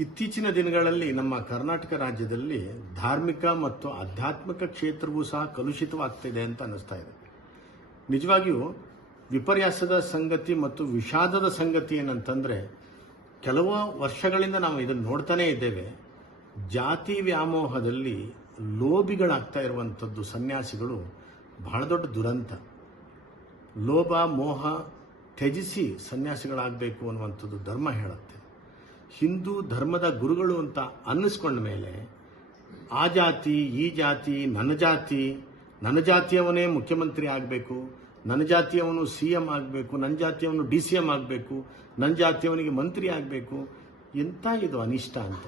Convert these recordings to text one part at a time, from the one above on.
ಇತ್ತೀಚಿನ ದಿನಗಳಲ್ಲಿ ನಮ್ಮ ಕರ್ನಾಟಕ ರಾಜ್ಯದಲ್ಲಿ ಧಾರ್ಮಿಕ ಮತ್ತು ಆಧ್ಯಾತ್ಮಿಕ ಕ್ಷೇತ್ರವೂ ಸಹ ಕಲುಷಿತವಾಗ್ತಿದೆ ಅಂತ ಅನ್ನಿಸ್ತಾ ಇದೆ. ನಿಜವಾಗಿಯೂ ವಿಪರ್ಯಾಸದ ಸಂಗತಿ ಮತ್ತು ವಿಷಾದದ ಸಂಗತಿ ಏನಂತಂದ್ರೆ, ಕೆಲವು ವರ್ಷಗಳಿಂದ ನಾವು ಇದನ್ನು ನೋಡ್ತಾನೇ ಇದ್ದೇವೆ. ಜಾತಿ ವ್ಯಾಮೋಹದಲ್ಲಿ ಲೋಭಿಗಳಾಗ್ತಾ ಇರುವಂಥದ್ದು ಸನ್ಯಾಸಿಗಳು ಬಹಳ ದೊಡ್ಡ ದುರಂತ. ಲೋಭ, ಮೋಹ ತ್ಯಜಿಸಿ ಸನ್ಯಾಸಿಗಳಾಗಬೇಕು ಅನ್ನುವಂಥದ್ದು ಧರ್ಮ ಹೇಳುತ್ತೆ. ಹಿಂದೂ ಧರ್ಮದ ಗುರುಗಳು ಅಂತ ಅನ್ನಿಸ್ಕೊಂಡ ಮೇಲೆ ಆ ಜಾತಿ, ಈ ಜಾತಿ, ನನ್ನ ಜಾತಿ, ನನ್ನ ಜಾತಿಯವನೇ ಮುಖ್ಯಮಂತ್ರಿ ಆಗಬೇಕು, ನನ್ನ ಜಾತಿಯವನು ಸಿ ಎಂ ಆಗಬೇಕು, ನನ್ನ ಜಾತಿಯವನು ಡಿ ಸಿ ಎಂ ಆಗಬೇಕು, ನನ್ನ ಜಾತಿಯವನಿಗೆ ಮಂತ್ರಿ ಆಗಬೇಕು ಎಂಥ ಇದು ಅನಿಷ್ಟ ಅಂತ?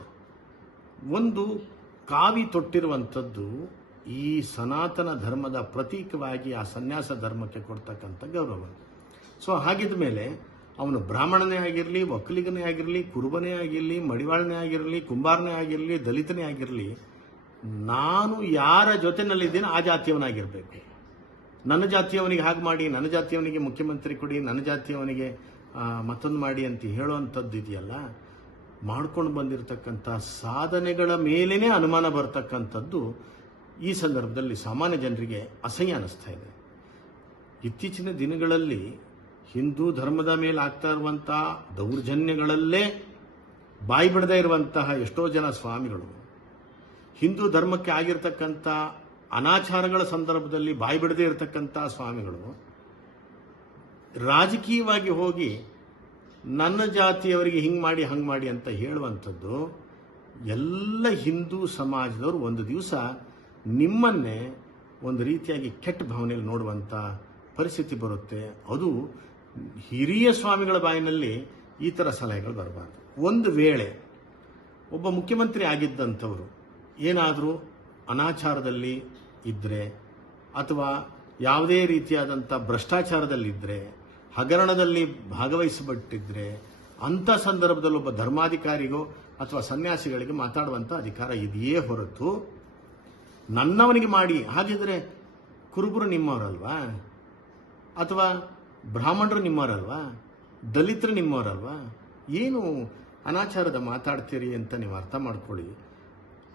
ಒಂದು ಕಾವಿ ತೊಟ್ಟಿರುವಂಥದ್ದು ಈ ಸನಾತನ ಧರ್ಮದ ಪ್ರತೀಕವಾಗಿ ಆ ಸನ್ಯಾಸ ಧರ್ಮಕ್ಕೆ ಕೊಡ್ತಕ್ಕಂಥ ಗೌರವ. ಸೊ ಹಾಗಿದ ಮೇಲೆ ಅವನು ಬ್ರಾಹ್ಮಣನೇ ಆಗಿರಲಿ ಒಕ್ಕಲಿಗನೇ ಆಗಿರಲಿ, ಕುರುಬನೇ ಆಗಿರಲಿ, ಮಡಿವಾಳನೇ ಆಗಿರಲಿ, ಕುಂಬಾರನೇ ಆಗಿರಲಿ, ದಲಿತನೇ ಆಗಿರಲಿ, ನಾನು ಯಾರ ಜೊತೆನಲ್ಲಿದ್ದೇನೆ ಆ ಜಾತಿಯವನಾಗಿರಬೇಕು. ನನ್ನ ಜಾತಿಯವನಿಗೆ ಹಾಗೆ ಮಾಡಿ, ನನ್ನ ಜಾತಿಯವನಿಗೆ ಮುಖ್ಯಮಂತ್ರಿ ಕೊಡಿ, ನನ್ನ ಜಾತಿಯವನಿಗೆ ಮತ್ತೊಂದು ಮಾಡಿ ಅಂತ ಹೇಳುವಂಥದ್ದು ಇದೆಯಲ್ಲ, ಮಾಡ್ಕೊಂಡು ಬಂದಿರತಕ್ಕಂಥ ಸಾಧನೆಗಳ ಮೇಲೇ ಅನುಮಾನ ಬರ್ತಕ್ಕಂಥದ್ದು ಈ ಸಂದರ್ಭದಲ್ಲಿ ಸಾಮಾನ್ಯ ಜನರಿಗೆ ಅಸಹ್ಯ ಅನ್ನಿಸ್ತಾ ಇದೆ. ಇತ್ತೀಚಿನ ದಿನಗಳಲ್ಲಿ ಹಿಂದೂ ಧರ್ಮದ ಮೇಲೆ ಆಗ್ತಾ ಇರುವಂತಹ ದೌರ್ಜನ್ಯಗಳಲ್ಲೇ ಬಾಯಿ ಬಿಡದೇ ಇರುವಂತಹ ಎಷ್ಟೋ ಜನ ಸ್ವಾಮಿಗಳು. ಹಿಂದೂ ಧರ್ಮಕ್ಕೆ ಆಗಿರ್ತಕ್ಕಂಥ ಅನಾಚಾರಗಳ ಸಂದರ್ಭದಲ್ಲಿ ಬಾಯಿ ಬಿಡದೇ ಇರತಕ್ಕಂಥ ಸ್ವಾಮಿಗಳು. ರಾಜಕೀಯವಾಗಿ ಹೋಗಿ ನನ್ನ ಜಾತಿಯವರಿಗೆ ಹಿಂಗೆ ಮಾಡಿ, ಹಂಗೆ ಮಾಡಿ ಅಂತ ಹೇಳುವಂಥದ್ದು ಎಲ್ಲ ಹಿಂದೂ ಸಮಾಜದವರು ಒಂದು ದಿವಸ ನಿಮ್ಮನ್ನೇ ಒಂದು ರೀತಿಯಾಗಿ ಕೆಟ್ಟ ಭಾವನೆಯಲ್ಲಿ ನೋಡುವಂಥ ಪರಿಸ್ಥಿತಿ ಬರುತ್ತೆ. ಅದು ಹಿರಿಯ ಸ್ವಾಮಿಗಳ ಬಾಯಿನಲ್ಲಿ ಈ ಥರ ಸಲಹೆಗಳು ಬರಬಾರ್ದು. ಒಂದು ವೇಳೆ ಒಬ್ಬ ಮುಖ್ಯಮಂತ್ರಿ ಆಗಿದ್ದಂಥವರು ಏನಾದರೂ ಅನಾಚಾರದಲ್ಲಿ ಇದ್ದರೆ ಅಥವಾ ಯಾವುದೇ ರೀತಿಯಾದಂಥ ಭ್ರಷ್ಟಾಚಾರದಲ್ಲಿದ್ದರೆ ಹಗರಣದಲ್ಲಿ ಭಾಗವಹಿಸಬಿಟ್ಟಿದ್ರೆ ಅಂಥ ಸಂದರ್ಭದಲ್ಲಿ ಒಬ್ಬ ಧರ್ಮಾಧಿಕಾರಿಗೋ ಅಥವಾ ಸನ್ಯಾಸಿಗಳಿಗೆ ಮಾತಾಡುವಂಥ ಅಧಿಕಾರ ಇದೆಯೇ ಹೊರತು ನನ್ನವನಿಗೆ ಮಾಡಿ, ಹಾಗಿದ್ರೆ ಕುರುಬರು ನಿಮ್ಮವರಲ್ವಾ? ಅಥವಾ ಬ್ರಾಹ್ಮಣರು ನಿಮ್ಮವರಲ್ವಾ? ದಲಿತರು ನಿಮ್ಮವರಲ್ವಾ? ಏನು ಅನಾಚಾರದ ಮಾತಾಡ್ತೀರಿ ಅಂತ ನೀವು ಅರ್ಥ ಮಾಡ್ಕೊಳ್ಳಿ.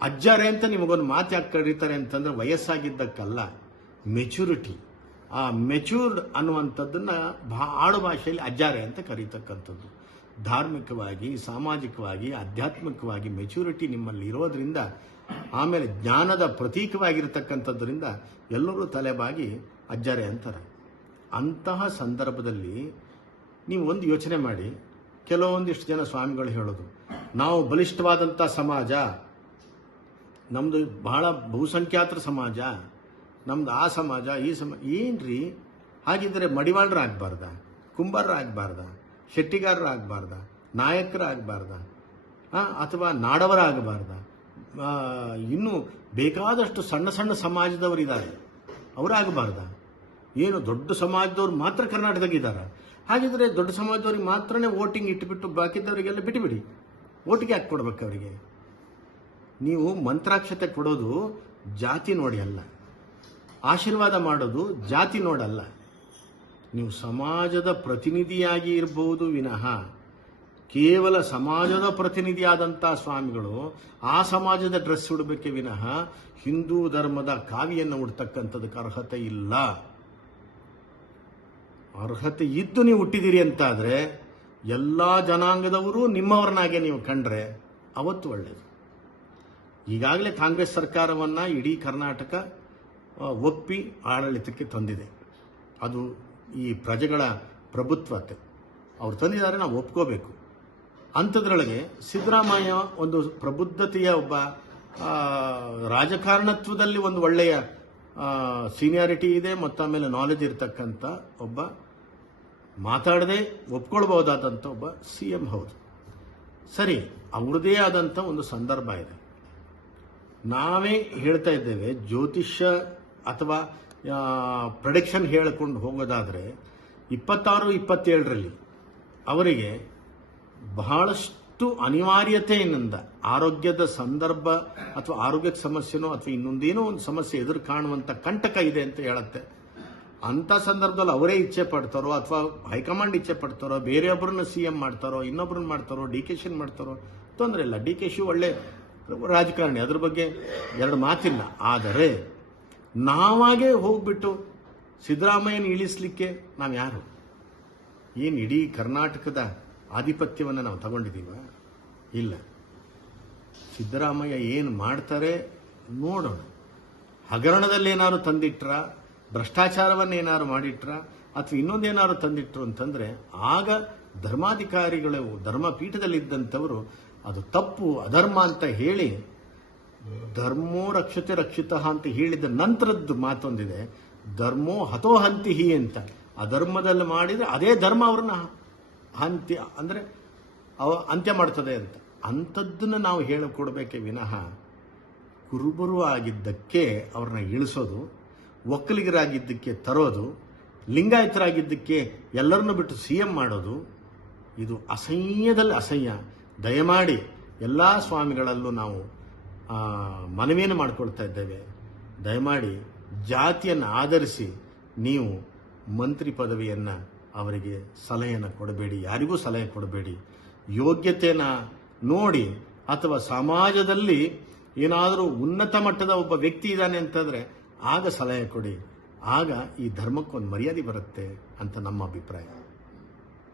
ಅಜ್ಜಾರೆ ಅಂತ ನಿಮಗೊಂದು ಮಾತು ಯಾಕೆ ಕರೀತಾರೆ ಅಂತಂದ್ರೆ ವಯಸ್ಸಾಗಿದ್ದಕ್ಕಲ್ಲ. ಮೆಚುರಿಟಿ ಆ ಮೆಚೂರ್ಡ್ ಅನ್ನುವಂಥದ್ದನ್ನ ಭಾ ಆಡು ಭಾಷೆಯಲ್ಲಿ ಅಜ್ಜಾರೆ ಅಂತ ಕರೀತಕ್ಕಂಥದ್ದು. ಧಾರ್ಮಿಕವಾಗಿ, ಸಾಮಾಜಿಕವಾಗಿ, ಆಧ್ಯಾತ್ಮಿಕವಾಗಿ ಮೆಚುರಿಟಿ ನಿಮ್ಮಲ್ಲಿ ಇರೋದ್ರಿಂದ, ಆಮೇಲೆ ಜ್ಞಾನದ ಪ್ರತೀಕವಾಗಿರ್ತಕ್ಕಂಥದ್ದರಿಂದ ಎಲ್ಲರೂ ತಲೆಬಾಗಿ ಅಜ್ಜಾರೆ ಅಂತಾರೆ. ಅಂತಹ ಸಂದರ್ಭದಲ್ಲಿ ನೀವು ಒಂದು ಯೋಚನೆ ಮಾಡಿ. ಕೆಲವೊಂದಿಷ್ಟು ಜನ ಸ್ವಾಮಿಗಳು ಹೇಳೋದು, ನಾವು ಬಲಿಷ್ಠವಾದಂಥ ಸಮಾಜ ನಮ್ಮದು ಬಹಳ ಬಹುಸಂಖ್ಯಾತರ ಸಮಾಜ, ನಮ್ದು ಆ ಸಮಾಜ, ಈ ಸಮಾಜ ಏನ್ರಿ? ಹಾಗಿದ್ರೆ ಮಡಿವಾಳರ ಕುಂಬಾರರಾಗಬಾರ್ದ ಕುಂಬಾರರ ನಾಯಕರಾಗಬಾರ್ದ ಅಥವಾ ನಾಡವರ ಆಗಬಾರ್ದ ಇನ್ನು ಬೇಕಾದಷ್ಟು ಸಣ್ಣ ಸಣ್ಣ ಸಮಾಜದವರಿದ್ದಾರೆ ಅವರಾಗಬಾರ್ದ ಏನು ದೊಡ್ಡ ಸಮಾಜದವ್ರು ಮಾತ್ರ ಕರ್ನಾಟಕದಾಗಿದ್ದಾರೆ. ಹಾಗಿದ್ರೆ ದೊಡ್ಡ ಸಮಾಜದವ್ರಿಗೆ ಮಾತ್ರನೇ ವೋಟಿಂಗ್ ಇಟ್ಟುಬಿಟ್ಟು ಬಾಕಿದವರಿಗೆಲ್ಲ ಬಿಟ್ಟುಬಿಡಿ ಓಟಿಗೆ ಹಾಕಿ ಕೊಡ್ಬೇಕು ಅವರಿಗೆ? ನೀವು ಮಂತ್ರಾಕ್ಷತೆ ಕೊಡೋದು ಜಾತಿ ನೋಡಿ ಅಲ್ಲ. ಆಶೀರ್ವಾದ ಮಾಡೋದು ಜಾತಿ ನೋಡಲ್ಲ. ನೀವು ಸಮಾಜದ ಪ್ರತಿನಿಧಿಯಾಗಿ ಇರಬಹುದು ವಿನಃ. ಕೇವಲ ಸಮಾಜದ ಪ್ರತಿನಿಧಿಯಾದಂಥ ಸ್ವಾಮಿಗಳು ಆ ಸಮಾಜದ ಡ್ರೆಸ್ ಉಡಬೇಕೆ ವಿನಃ ಹಿಂದೂ ಧರ್ಮದ ಕಾವಿಯನ್ನು ಉಡ್ತಕ್ಕಂಥದಕ್ಕೆ ಅರ್ಹತೆ ಇಲ್ಲ. ಅರ್ಹತೆ ಇದ್ದು ನೀವು ಹುಟ್ಟಿದಿರಿ ಅಂತಾದರೆ ಎಲ್ಲ ಜನಾಂಗದವರು ನಿಮ್ಮವ್ರನ್ನಾಗೆ ನೀವು ಕಂಡ್ರೆ ಅವತ್ತು ಒಳ್ಳೆಯದು ಈಗಾಗಲೇ ಕಾಂಗ್ರೆಸ್ ಸರ್ಕಾರವನ್ನು ಇಡೀ ಕರ್ನಾಟಕ ಒಪ್ಪಿ ಆಡಳಿತಕ್ಕೆ ತಂದಿದೆ. ಅದು ಈ ಪ್ರಜೆಗಳ ಪ್ರಭುತ್ವತೆ ಅವ್ರು ತಂದಿದ್ದಾರೆ, ನಾವು ಒಪ್ಕೋಬೇಕು. ಅಂಥದ್ರೊಳಗೆ ಸಿದ್ದರಾಮಯ್ಯ ಒಂದು ಪ್ರಬುದ್ಧತೆಯ ಒಬ್ಬ ರಾಜಕಾರಣತ್ವದಲ್ಲಿ ಒಂದು ಒಳ್ಳೆಯ ಸೀನಿಯಾರಿಟಿ ಇದೆ ಮತ್ತು ಆಮೇಲೆ ನಾಲೆಜ್ ಇರತಕ್ಕಂಥ ಒಬ್ಬ ಮಾತಾಡದೆ ಒಪ್ಕೊಳ್ಬಹುದಾದಂಥ ಒಬ್ಬ ಸಿ ಎಂ ಹೌದು. ಸರಿ, ಅವ್ರದೇ ಆದಂಥ ಒಂದು ಸಂದರ್ಭ ಇದೆ. ನಾವೇ ಹೇಳ್ತಾ ಇದ್ದೇವೆ, ಜ್ಯೋತಿಷ್ಯ ಅಥವಾ ಪ್ರೊಡಿಕ್ಷನ್ ಹೇಳಿಕೊಂಡು ಹೋಗೋದಾದರೆ, ಇಪ್ಪತ್ತಾರು, ಇಪ್ಪತ್ತೇಳರಲ್ಲಿ ಅವರಿಗೆ ಬಹಳಷ್ಟು ಅನಿವಾರ್ಯತೆಯಿಂದ ಆರೋಗ್ಯದ ಸಂದರ್ಭ ಅಥವಾ ಆರೋಗ್ಯದ ಸಮಸ್ಯೆನೋ ಅಥವಾ ಇನ್ನೊಂದೇನೋ ಒಂದು ಸಮಸ್ಯೆ ಎದುರು ಕಾಣುವಂಥ ಕಂಟಕ ಇದೆ ಅಂತ ಹೇಳುತ್ತೆ. ಅಂಥ ಸಂದರ್ಭದಲ್ಲಿ ಅವರೇ ಇಚ್ಛೆ ಪಡ್ತಾರೋ ಅಥವಾ ಹೈಕಮಾಂಡ್ ಇಚ್ಛೆ ಪಡ್ತಾರೋ, ಬೇರೆಯೊಬ್ಬರನ್ನ ಸಿ ಎಂ ಮಾಡ್ತಾರೋ ಇನ್ನೊಬ್ಬರನ್ನ ಮಾಡ್ತಾರೋ, ಡಿ ಕೆ ಶಿನ್ ಮಾಡ್ತಾರೋ, ತೊಂದರೆ ಇಲ್ಲ. ಡಿ ಕೆ ಶಿ ಒಳ್ಳೆ ರಾಜಕಾರಣಿ. ಅದ್ರ ಬಗ್ಗೆ ಎರಡು ಮಾತಿಲ್ಲ. ಆದರೆ ನಾವಾಗೇ ಹೋಗ್ಬಿಟ್ಟು ಸಿದ್ದರಾಮಯ್ಯನ ಇಳಿಸ್ಲಿಕ್ಕೆ ನಾವು ಯಾರು? ಏನು ಇಡೀ ಕರ್ನಾಟಕದ ಆಧಿಪತ್ಯವನ್ನು ನಾವು ತಗೊಂಡಿದ್ದೀವ? ಇಲ್ಲ. ಸಿದ್ದರಾಮಯ್ಯ ಏನು ಮಾಡ್ತಾರೆ ನೋಡೋಣ. ಹಗರಣದಲ್ಲಿ ಏನಾದ್ರು ತಂದಿಟ್ರ ಭ್ರಷ್ಟಾಚಾರವನ್ನು ಏನಾದ್ರು ಮಾಡಿಟ್ರ? ಅಥವಾ ಇನ್ನೊಂದೇನಾದ್ರು ತಂದಿಟ್ರು ಅಂತಂದ್ರೆ, ಆಗ ಧರ್ಮಾಧಿಕಾರಿಗಳು, ಧರ್ಮಪೀಠದಲ್ಲಿದ್ದಂಥವರು, ಅದು ತಪ್ಪು, ಅಧರ್ಮ ಅಂತ ಹೇಳಿ, ಧರ್ಮೋ ರಕ್ಷತೆ ರಕ್ಷಿತ ಅಂತ ಹೇಳಿದ ನಂತರದ್ದು ಮಾತೊಂದಿದೆ, ಧರ್ಮೋ ಹತೋ ಹಿ ಅಂತ. ಅಧರ್ಮದಲ್ಲಿ ಮಾಡಿದ್ರೆ ಅದೇ ಧರ್ಮ ಅವ್ರನ್ನ ಹಂತಿ, ಅಂದ್ರೆ ಅವ ಅಂತ್ಯ ಮಾಡ್ತದೆ ಅಂತ. ಅಂಥದ್ದನ್ನ ನಾವು ಹೇಳಿಕೊಡ್ಬೇಕೆ ವಿನಃ, ಕುರುಬರು ಆಗಿದ್ದಕ್ಕೆ ಅವ್ರನ್ನ ಇಳಿಸೋದು ಒಕ್ಕಲಿಗರಾಗಿದ್ದಕ್ಕೆ ತರೋದು, ಲಿಂಗಾಯತರಾಗಿದ್ದಕ್ಕೆ ಎಲ್ಲರನ್ನು ಬಿಟ್ಟು ಸಿ ಎಂ ಮಾಡೋದು, ಇದು ಅಸಹ್ಯದಲ್ಲಿ ಅಸಹ್ಯ. ದಯಮಾಡಿ ಎಲ್ಲ ಸ್ವಾಮಿಗಳಲ್ಲೂ ನಾವು ಮನವಿಯನ್ನು ಮಾಡಿಕೊಳ್ತಾ ಇದ್ದೇವೆ. ದಯಮಾಡಿ ಜಾತಿಯನ್ನು ಆಧರಿಸಿ ನೀವು ಮಂತ್ರಿ ಪದವಿಯನ್ನು ಅವರಿಗೆ ಸಲಹೆಯನ್ನು ಕೊಡಬೇಡಿ, ಯಾರಿಗೂ ಸಲಹೆ ಕೊಡಬೇಡಿ. ಯೋಗ್ಯತೆಯನ್ನು ನೋಡಿ ಅಥವಾ ಸಮಾಜದಲ್ಲಿ ಏನಾದರೂ ಉನ್ನತ ಮಟ್ಟದ ಒಬ್ಬ ವ್ಯಕ್ತಿ ಇದ್ದಾನೆ ಅಂತಂದ್ರೆ ಆಗ ಸಲಹೆ ಕೊಡಿ. ಆಗ ಈ ಧರ್ಮಕ್ಕೊಂದು ಮರ್ಯಾದೆ ಬರುತ್ತೆ ಅಂತ ನಮ್ಮ ಅಭಿಪ್ರಾಯ.